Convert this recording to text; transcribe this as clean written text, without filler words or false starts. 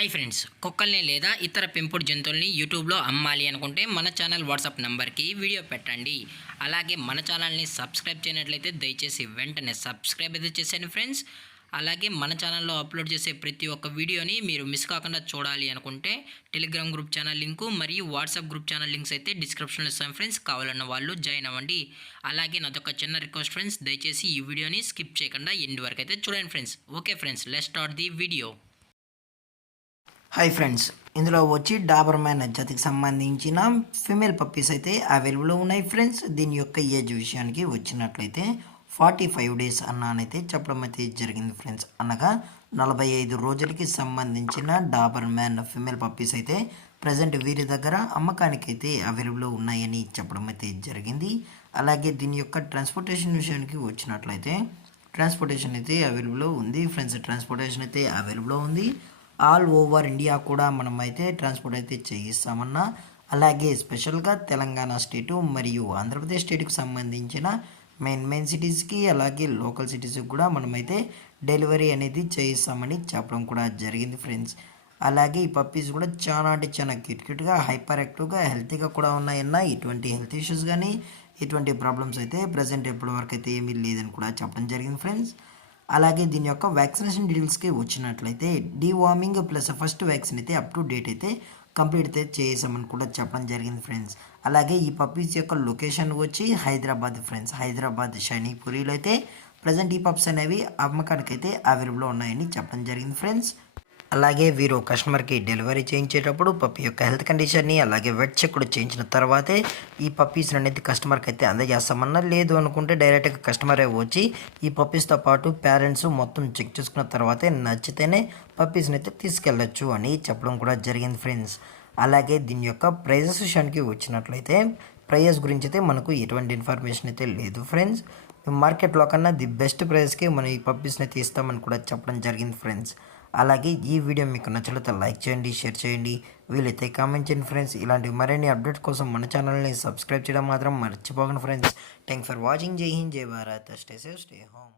Hi friends, కుక్కల్ని లేదా ఇతర పెంపుడు జంతువుల్ని యూట్యూబ్లో అమ్మాలి అనుకుంటే మన ఛానల్ వాట్సాప్ నెంబర్కి వీడియో పెట్టండి. అలాగే మన ఛానల్ని సబ్స్క్రైబ్ చేయనట్లయితే దయచేసి వెంటనే సబ్స్క్రైబ్ అయితే చేసేయండి ఫ్రెండ్స్. అలాగే మన ఛానల్లో అప్లోడ్ చేసే ప్రతి ఒక్క వీడియోని మీరు మిస్ కాకుండా చూడాలి అనుకుంటే టెలిగ్రామ్ గ్రూప్ ఛానల్ లింకు మరియు వాట్సాప్ గ్రూప్ ఛానల్ లింక్స్ అయితే డిస్క్రిప్షన్లో ఇస్తాను ఫ్రెండ్స్. కావాలన్న వాళ్ళు జాయిన్ అవ్వండి. అలాగే నాదొక చిన్న రిక్వెస్ట్ ఫ్రెండ్స్, దయచేసి ఈ వీడియోని స్కిప్ చేయకుండా ఎండ్ వరకు అయితే చూడండి friends. Okay friends, let's start the video. Hi friends, ఇందులో వచ్చి డాబర్ మ్యాన్ జాతికి సంబంధించిన ఫిమేల్ పప్పీస్ అయితే అవైలబుల్లో ఉన్నాయి ఫ్రెండ్స్. దీని యొక్క ఏజ్ విషయానికి వచ్చినట్లయితే 45 డేస్ అన్నానైతే చెప్పడం అయితే జరిగింది ఫ్రెండ్స్. అనగా 45 రోజులకి సంబంధించిన డాబర్ మ్యాన్ ఫిమేల్ పప్పీస్ అయితే ప్రజెంట్ వీరి దగ్గర అమ్మకానికి అయితే అవైలబుల్లో ఉన్నాయని చెప్పడం అయితే జరిగింది. అలాగే దీని యొక్క ట్రాన్స్పోర్టేషన్ విషయానికి వచ్చినట్లయితే ట్రాన్స్పోర్టేషన్ అయితే అవైలబుల్లో ఉంది ఫ్రెండ్స్. ట్రాన్స్పోర్టేషన్ అయితే అవైలబుల్లో ఉంది. ఆల్ ఓవర్ ఇండియా కూడా మనమైతే ట్రాన్స్పోర్ట్ అయితే చేయిస్తామన్నా. అలాగే స్పెషల్గా తెలంగాణ స్టేటు మరియు ఆంధ్రప్రదేశ్ స్టేట్కి సంబంధించిన మెయిన్ సిటీస్కి అలాగే లోకల్ సిటీస్కి కూడా మనమైతే డెలివరీ అనేది చేయిస్తామని చెప్పడం కూడా జరిగింది ఫ్రెండ్స్. అలాగే ఈ పప్పీస్ కూడా చాలా అంటే చాలా క్యూట్గా హైపర్ యాక్టివ్గా హెల్తీగా కూడా ఉన్నాయన్న. ఎటువంటి హెల్త్ ఇష్యూస్ కానీ ఎటువంటి ప్రాబ్లమ్స్ అయితే ప్రజెంట్ ఇప్పటి వరకు అయితే ఏమీ లేదని కూడా చెప్పడం జరిగింది ఫ్రెండ్స్. అలాగే దీని యొక్క వ్యాక్సినేషన్ డీటెయిల్స్కి వచ్చినట్లయితే డీవార్మింగ్ ప్లస్ ఫస్ట్ వ్యాక్సిన్ అయితే అప్ టు డేట్ అయితే కంప్లీట్ అయితే చేసామని కూడా చెప్పడం జరిగింది ఫ్రెండ్స్. అలాగే ఈ పప్పీస్ యొక్క లొకేషన్ వచ్చి హైదరాబాద్ ఫ్రెండ్స్. హైదరాబాద్ షైనీపురిలో అయితే ప్రజెంట్ ఈ పప్స్ అనేవి అమ్మకానికి అయితే అవైలబుల్లో ఉన్నాయని చెప్పడం జరిగింది ఫ్రెండ్స్. అలాగే వీరు కస్టమర్కి డెలివరీ చేయించేటప్పుడు పప్పీ యొక్క హెల్త్ కండిషన్ని అలాగే వెట్ చెక్ కూడా చేయించిన తర్వాతే ఈ పప్పీస్ని అనేది కస్టమర్కి అయితే అందజేస్తామన్నా. లేదు అనుకుంటే డైరెక్ట్గా కస్టమరే వచ్చి ఈ పప్పీస్తో పాటు పేరెంట్స్ మొత్తం చెక్ చేసుకున్న తర్వాతే నచ్చితేనే పప్పీస్ని అయితే తీసుకెళ్ళచ్చు అని చెప్పడం కూడా జరిగింది ఫ్రెండ్స్. అలాగే దీని యొక్క ప్రైజెస్ విషయానికి వచ్చినట్లయితే ప్రైజెస్ గురించి అయితే మనకు ఎటువంటి ఇన్ఫర్మేషన్ అయితే లేదు ఫ్రెండ్స్. మార్కెట్లో కన్నా ది బెస్ట్ ప్రైస్కి మనం ఈ పప్పీస్ని అయితే ఇస్తామని కూడా చెప్పడం జరిగింది ఫ్రెండ్స్. అలాగే ఈ వీడియో మీకు నచ్చినట్లయితే లైక్ చేయండి, షేర్ చేయండి, వీలైతే కామెంట్ చేయండి ఫ్రెండ్స్. ఇలాంటి మరిన్ని అప్డేట్స్ కోసం మన ఛానల్ని సబ్స్క్రైబ్ చేయడం మాత్రం మర్చిపోకండి ఫ్రెండ్స్. Thanks for watching. జై హింద్, జై Bharat, stay safe, stay home.